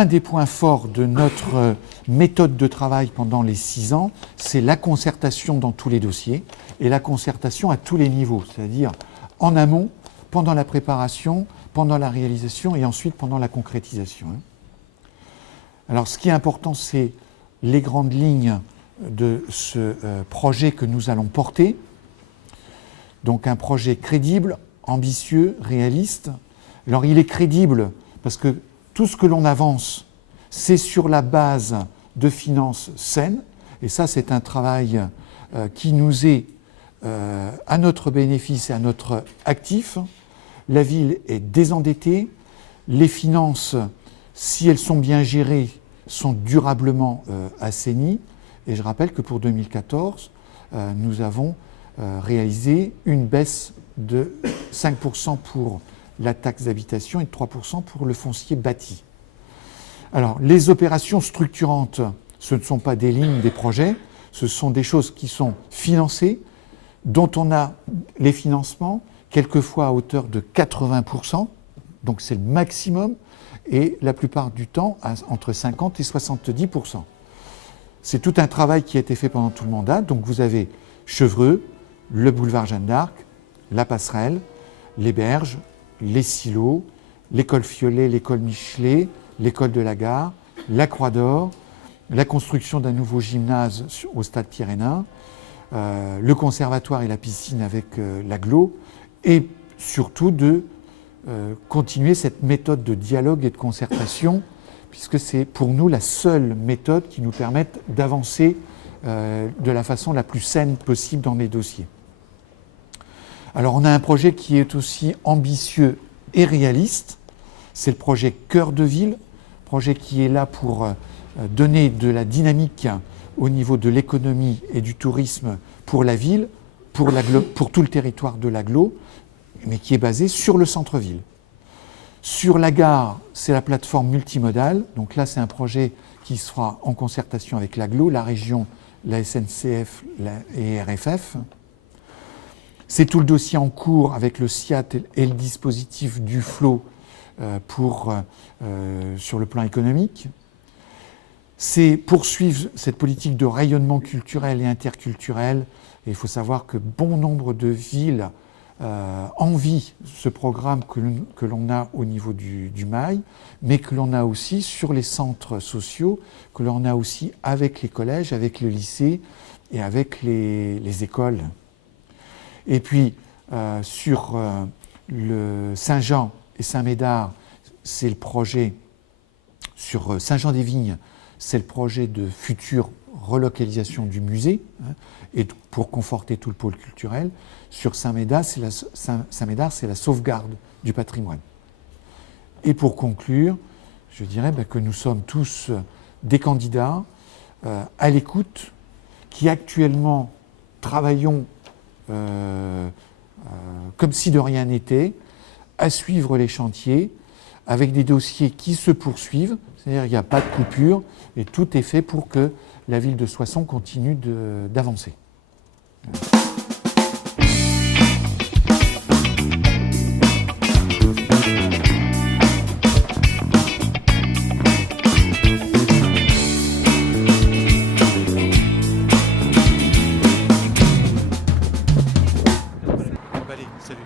un des points forts de notre méthode de travail pendant les 6 ans, c'est la concertation dans tous les dossiers et la concertation à tous les niveaux, c'est-à-dire en amont, pendant la préparation, pendant la réalisation et ensuite pendant la concrétisation. Alors ce qui est important, c'est les grandes lignes de ce projet que nous allons porter. Donc un projet crédible, ambitieux, réaliste. Alors il est crédible parce que tout ce que l'on avance, c'est sur la base de finances saines. Et ça, c'est un travail qui nous est à notre bénéfice et à notre actif. La ville est désendettée. Les finances, si elles sont bien gérées, sont durablement assainies. Et je rappelle que pour 2014, nous avons réalisé une baisse de 5% pour la taxe d'habitation et de 3% pour le foncier bâti. Alors, les opérations structurantes, ce ne sont pas des lignes, des projets, ce sont des choses qui sont financées, dont on a les financements, quelquefois à hauteur de 80%, donc c'est le maximum, et la plupart du temps entre 50 et 70%. C'est tout un travail qui a été fait pendant tout le mandat. Donc vous avez Chevreux, le boulevard Jeanne d'Arc, la passerelle, les berges, les silos, l'école Fiolet, l'école Michelet, l'école de la Gare, la Croix d'Or, la construction d'un nouveau gymnase au stade Pierre-Hénin, le conservatoire et la piscine avec l'agglo, et surtout de continuer cette méthode de dialogue et de concertation, puisque c'est pour nous la seule méthode qui nous permette d'avancer de la façon la plus saine possible dans les dossiers. Alors on a un projet qui est aussi ambitieux et réaliste, c'est le projet Cœur de Ville, projet qui est là pour donner de la dynamique au niveau de l'économie et du tourisme pour la ville, pour tout le territoire de l'agglo, mais qui est basé sur le centre-ville. Sur la gare, c'est la plateforme multimodale. Donc là, c'est un projet qui sera en concertation avec l'agglo, la région, la SNCF et RFF. C'est tout le dossier en cours avec le SIAT et le dispositif du FLO sur le plan économique. C'est poursuivre cette politique de rayonnement culturel et interculturel. Et il faut savoir que bon nombre de villes envient ce programme que l'on a au niveau du MAI, mais que l'on a aussi sur les centres sociaux, que l'on a aussi avec les collèges, avec le lycée et avec les écoles. Et puis sur le Saint-Jean et Saint-Médard, c'est le projet, sur Saint-Jean-des-Vignes, c'est le projet de future relocalisation du musée, et pour conforter tout le pôle culturel. Sur Saint-Médard, c'est la sauvegarde du patrimoine. Et pour conclure, je dirais que nous sommes tous des candidats à l'écoute, qui actuellement travaillons comme si de rien n'était, à suivre les chantiers, avec des dossiers qui se poursuivent, c'est-à-dire qu'il n'y a pas de coupure, et tout est fait pour que la ville de Soissons continue d'avancer. Allez, salut.